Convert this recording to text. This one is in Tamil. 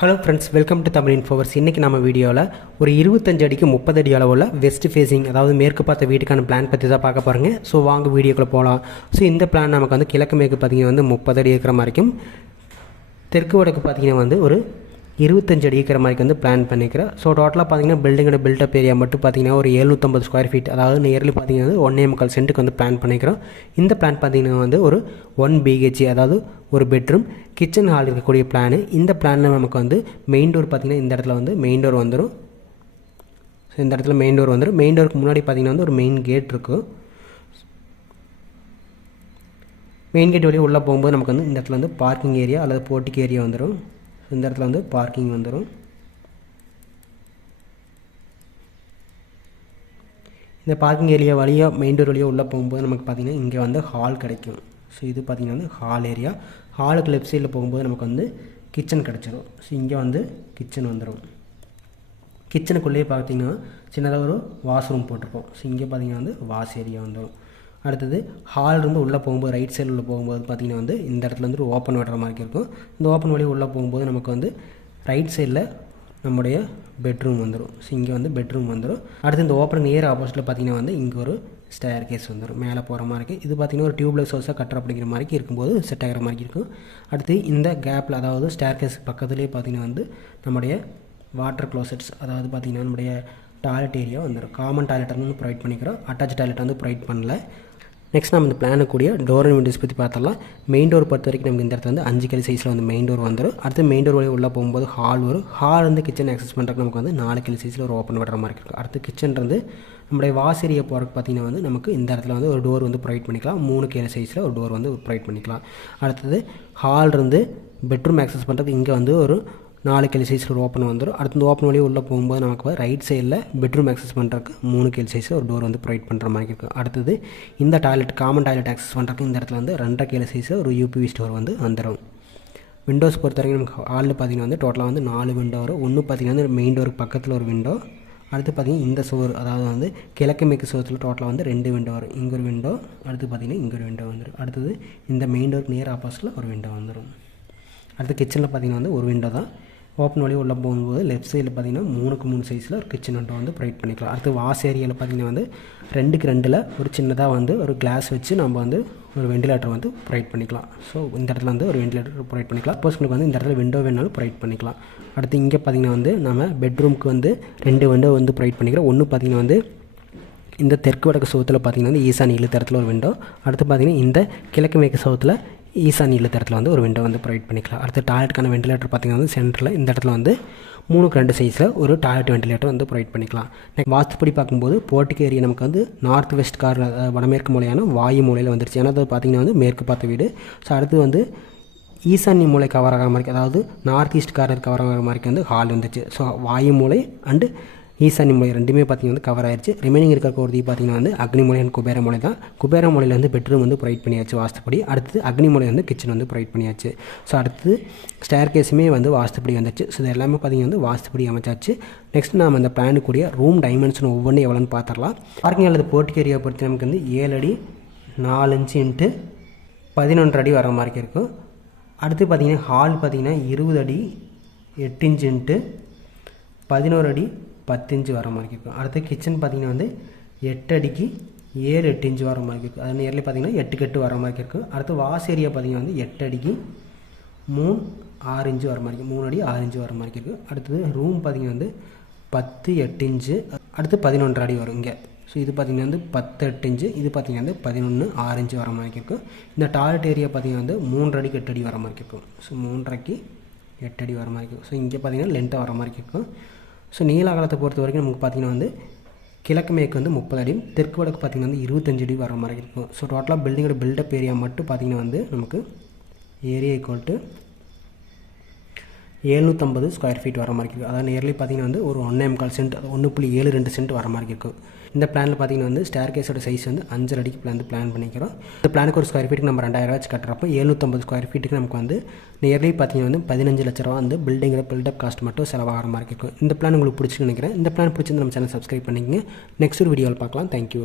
Hello friends, welcome to Tamil இன்ஃபோவர்ஸ். இன்றைக்கி நம்ம வீடியோவில் ஒரு 25 அடிக்கு 30 அடி அளவுள்ள வெஸ்ட் ஃபேஸிங், அதாவது மேற்கு பார்த்த வீட்டுக்கான பிளான் பற்றி தான் பார்க்க போகிறேங்க. ஸோ வாங்க வீடியோக்குள்ளே போகலாம். ஸோ இந்த பிளான் நமக்கு வந்து கிழக்கு மேற்கு பார்த்திங்கன்னா 30 அடி இருக்கிற மாதிரிக்கும், தெற்கு வடக்கு பார்த்திங்கன்னா ஒரு 25 அடி இருக்கிற மாதிரி பிளான் பண்ணிக்கிறேன். ஸோ டோட்டலாக பார்த்திங்கன்னா பில்டிங்கோட பில்டப் ஏரியா மட்டும் பார்த்திங்கன்னா ஒரு 750 ஸ்கொயர் ஃபீட், அதாவது நியர்லி பார்த்திங்கன்னா 1.25 சென்ட்டுக்கு பிளான் பண்ணிக்கிறோம். இந்த பிளான் பார்த்திங்கன்னா ஒரு 1 BHK, அதாவது ஒரு பெட்ரூம் கிச்சன் ஹால் இருக்கக்கூடிய பிளானு. இந்த பிளானில் நமக்கு மெயின் டோர் பார்த்திங்கன்னா இந்த இடத்துல மெயின் டோர் வந்துடும். ஸோ இந்த இடத்துல மெயின் டோர் வந்துடும். மெயின் டோருக்கு முன்னாடி பார்த்திங்கன்னா ஒரு மெயின் கேட் இருக்கும். மெயின் கேட் வழியாக உள்ளே போகும்போது நமக்கு இந்த இடத்துல பார்க்கிங் ஏரியா அல்லது போர்ட்டிக் ஏரியா வந்துடும். இந்த இடத்துல பார்க்கிங் வந்துடும். இந்த பார்க்கிங் ஏரியா வழியாக மெயின் டோர் வழியாக உள்ளே போகும்போது நமக்கு பார்த்திங்கன்னா இங்கே ஹால் கிடைக்கும். ஸோ இது பார்த்திங்கன்னா ஹால் ஏரியா. ஹாலுக்கு லெஃப்ட் சைடில் போகும்போது நமக்கு கிச்சன் கிடச்சிடும். ஸோ இங்கே கிச்சன் வந்துடும். கிச்சனுக்குள்ளேயே பார்த்திங்கன்னா சின்னதாக ஒரு வாஷ்ரூம் போட்டிருப்போம். ஸோ இங்கே பார்த்திங்கன்னா வாஷ் ஏரியா வந்துடும். அடுத்தது ஹாலிருந்து உள்ளே போகும்போது ரைட் சைடில் உள்ள போகும்போது பார்த்திங்கன்னா இந்த இடத்துல ஒரு ஓப்பன் விடுற மாதிரி இருக்கும். இந்த ஓப்பன் வழியாக உள்ளே போகும்போது நமக்கு ரைட் சைடில் நம்முடைய பெட்ரூம் வந்துடும். ஸோ இங்கே பெட்ரூம் வந்துடும். அடுத்து இந்த ஓப்பன் நியர் ஆப்போசிட்டில் பார்த்திங்கன்னா இங்கே ஒரு ஸ்டேர் கேஸ் வந்துடும், மேலே போகிற மாதிரி இருக்குது. இது பார்த்திங்கன்னா ஒரு டியூப்லைட் ஹவுஸாக கட்டுற அப்படிங்கிற மாதிரி இருக்கும்போது செட் ஆகிற மாதிரி இருக்கும். அடுத்து இந்த கேப்பில், அதாவது ஸ்டேர் கேஸ் பக்கத்துலேயே பார்த்திங்கன்னா நம்முடைய வாட்டர் க்ளோசெட்ஸ், அதாவது பார்த்திங்கன்னா நம்முடைய டாய்லெட் ஏரியா வந்துடும். காமன் டாய்லெட் ப்ரொவைட் பண்ணிக்கிறோம், அட்டாச் டாய்லெட் ப்ரொவைட் பண்ணல. நெக்ஸ்ட் நம்ம இந்த பிளானுக்குரிய டோர் அண்ட் விண்டோஸ் பற்றி பார்த்தலாம். மெயின் டோர் பொறுத்த வரைக்கும் நமக்கு இந்த இடத்துல 5 கல் சைஸில் மெயின் டோர் வந்துடும். அடுத்து மெயின் டோர் வழியாக உள்ளே போகும்போது ஹால் வரும். ஹால் கிச்சன் ஆக்சஸ் பண்ணுறதுக்கு நமக்கு 4 கல் சைஸில் ஒரு ஓப்பன் விடுற மாதிரி இருக்கும். அடுத்து கிச்சன் நம்முடைய வாஷ் ஏரியா போகிறதுக்கு பார்த்திங்கன்னா நமக்கு இந்த இடத்துல ஒரு டோர் ப்ரொவைட் பண்ணிக்கலாம். 3 கல் சைஸில் ஒரு டோர் ப்ரொவைட் பண்ணிக்கலாம். அடுத்தது ஹால் பெட்ரூம் ஆக்சஸ் பண்ணுறதுக்கு இங்கே ஒரு 4 கல் சைஸில் ஒரு ஓப்பன் வந்துடும். அடுத்து இந்த ஓப்பன் வழியாக உள்ளே போகும்போது நமக்கு ரைட் சைடில் பெட்ரூம் ஆக்சஸ் பண்ணுறதுக்கு 3 கல் சைஸில் ஒரு டோர் ப்ரொவைட் பண்ணுற மாதிரி இருக்கும். அடுத்தது இந்த டாய்லெட், காமன் டாய்லெட் ஆக்சஸ் பண்ணுறதுக்கு இந்த இடத்துல 2.5 கல் சைஸில் ஒரு UPVC டோர் வந்துடும். விண்டோஸ் பொறுத்த வரைக்கும் நமக்கு ஹாலில் பார்த்திங்கன்னா டோட்டலாக 4 விண்டோ வரும். ஒன்று பார்த்திங்கன்னா மெயின் டோருக்கு பக்கத்தில் ஒரு விண்டோ. அடுத்து பார்த்திங்கன்னா இந்த சுவர், அதாவது கிழக்கு மேற்கு சுவரத்தில் டோட்டலாக 2 விண்டோ வரும். இங்கே ஒரு விண்டோ, அடுத்து பார்த்திங்கன்னா இங்கே ஒரு விண்டோ வந்துடும். அடுத்தது இந்த மெயின் டோருக்கு நியர் ஆப்போசிட்டில் ஒரு விண்டோ வந்துடும். அடுத்து கிச்சனில் பார்த்திங்கன்னா ஒரு விண்டோ தான். ஓப்பன் வழியாக உள்ளே போகும்போது லெஃப்ட் சைடில் பார்த்திங்கன்னா 3க்கு 3 சைஸில் ஒரு கிச்சன் விண்டோ ப்ரொவைட் பண்ணிக்கலாம். அடுத்து வாஷ் ஏரியாவில் பார்த்திங்கன்னா 2க்கு 2ல் ஒரு சின்னதாக ஒரு கிளாஸ் வச்சு நம்ம ஒரு வெண்டிலேட்டர் ப்ரொவைட் பண்ணிக்கலாம். ஸோ இந்த இடத்துல ஒரு வெண்டிலேட்டர் ப்ரொவைட் பண்ணிக்கலாம். சப்போஸ் உங்களுக்கு இந்த இடத்துல விண்டோ வேணாலும் ப்ரொவைட் பண்ணிக்கலாம். அடுத்து இங்கே பார்த்திங்கன்னா நம்ம பெட்ரூமுக்கு 2 விண்டோ ப்ரொவைட் பண்ணிக்கிறோம். ஒன்று பார்த்திங்கன்னா இந்த தெற்கு வடக்கு சுவத்தில் பார்த்திங்கன்னா ஈசான் இழுத்தரத்தில் ஒரு விண்டோ. அடுத்து பார்த்திங்கன்னா இந்த கிழக்கு மேற்கு சுவத்தில் ஈசான் இழுத்தரத்தில் ஒரு விண்டோ ப்ரொவைட் பண்ணிக்கலாம். அடுத்து டாய்லெட்டுக்கான வெண்டிலேட்டர் பார்த்திங்கன்னா சென்டரில் இந்த இடத்துல 3க்கு 2 சைஸில் ஒரு டாய்லெட் வெண்டிலேட்டர் ப்ரொவைட் பண்ணிக்கலாம். வாஸ்துப்படி பார்க்கும்போது போர்ட்டிக் ஏரியா நமக்கு நார்த் வெஸ்ட் கார்னர், வடமேற்கு மூலையான வாயு மூலையில் வந்துருச்சு. ஏன்னா அது பார்த்திங்கன்னா மேற்கு பார்த்த வீடு. ஸோ அடுத்து ஈசான்ய மூலை கவர் ஆகிற மாதிரி, அதாவது நார்த் ஈஸ்ட் கார்னர் கவர் ஆகிற மாதிரி ஹால் வந்துச்சு. ஸோ வாயு மூலை அண்டு ஈசான்ய மூலை ரெண்டுமே பார்த்திங்கன்னா கவர் ஆயிடுச்சு. ரிமைனிங் இருக்கிற ஒரு பார்த்திங்கன்னா அக்னி மூலை அண்ட் குபேர மூலை தான். குபேர மூலையில் பெட்ரூம் ப்ரொவைட் பண்ணியாச்சு வாஸ்துப்படி. அடுத்து அக்னி மூலை கிச்சன் ப்ரொவைட் பண்ணியாச்சு. ஸோ அடுத்து ஸ்டேர் கேஸுமே வாஸ்துப்படி வந்துச்சு. ஸோ இது எல்லாமே பார்த்திங்கன்னா வாஸ்துப்படி அமைச்சாச்சு. நெக்ஸ்ட் நாம் அந்த பிளானுக்குரிய ரூம் டைமென்ஷன் ஒவ்வொன்றும் எவ்வளோன்னு பார்த்துடலாம். பார்க்கிங் அல்லது போர்ட்டிக் ஏரியா பொறுத்து நமக்கு 7 அடி 4 இன்ச்சு இன்ட்டு 11 அடி வர மாதிரி இருக்கும். அடுத்து பார்த்திங்கன்னா ஹால் பார்த்திங்கன்னா 20 அடி 8 இன்ச்சு இன்ட்டு 11 அடி 10 இன்ச்சு வர மாதிரி இருக்கும். அடுத்து கிச்சன் பார்த்திங்கன்னா 8 அடிக்கு 7 8 இன்ச்சு வர மாதிரி இருக்கும். அது நியர்லி பார்த்திங்கன்னா 8க்கு 8 வர மாதிரி இருக்கும். அடுத்து வாஷ் ஏரியா பார்த்திங்கன்னா 8 அடிக்கு 3 6 இன்ச்சு வர மாதிரி இருக்கும். 3 அடி 6 இன்ச்சு வர மாதிரி இருக்கும். அடுத்தது ரூம் பார்த்திங்கன்னா 10 8 இன்ச்சு, அடுத்து 11 அடி வரும் இங்கே. ஸோ இது பார்த்திங்கன்னா 10 8 இன்ச்சு, இது பார்த்திங்கன்னா 11 6 இன்ச்சு வர மாதிரி இருக்கும். இந்த டாய்லெட் ஏரியா பார்த்திங்கன்னா 3 அடிக்கு 8 அடி வர மாதிரி இருக்கும். ஸோ 3.5க்கு 8 அடி வர மாதிரி இருக்கும். ஸோ இங்கே பார்த்திங்கன்னா லென்த்தாக வர மாதிரி இருக்கும். ஸோ நீள அகலத்தை பொறுத்த வரைக்கும் நமக்கு பார்த்திங்கன்னா கிழக்கு மேற்கு 30 அடி, தெற்கு வடக்கு பார்த்திங்கன்னா 25 அடி வர மாதிரி இருக்கும். ஸோ டோட்டலாக பில்டிங்கோட பில்டப் ஏரியா மட்டும் பார்த்திங்கன்னா நமக்கு area equal to 750 square feet வர மாதிரி இருக்குது. அதாவது நியர்லி பார்த்திங்கன்னா ஒரு 1.25 சென்ட், 1.72 சென்ட் வர மாதிரி இருக்கும். இந்த பிளானில் பார்த்திங்கன்னா ஸ்டேர் கேஸோட சைஸ் 5 அடிக்கு பிளான் பண்ணிக்கிறோம். இந்த பிளானுக்கு ஒரு ஸ்கொயர் ஃபீட்டுக்கு நம்ம 2000 வச்சு கட்டுறப்போ 750 ஸ்கொயர் ஃபீட்டுக்கு நமக்கு நியர்லி பார்த்திங்கன்னா 15 லட்ச ரூபா பில்டிங்கில் பில்டப் காஸ்ட் மட்டும் செலவாகிற மாதிரி இருக்கும். இந்த பிளான் உங்களுக்கு பிடிச்சின்னு நினைக்கிறேன். இந்த பிளான் பிடிச்சிருந்து நம்ம சேனல் சப்ஸ்கிரைப் பண்ணிக்கங்க. நெக்ஸ்ட் ஒரு வீடியோவில் பார்க்கலாம். தேங்க்யூ.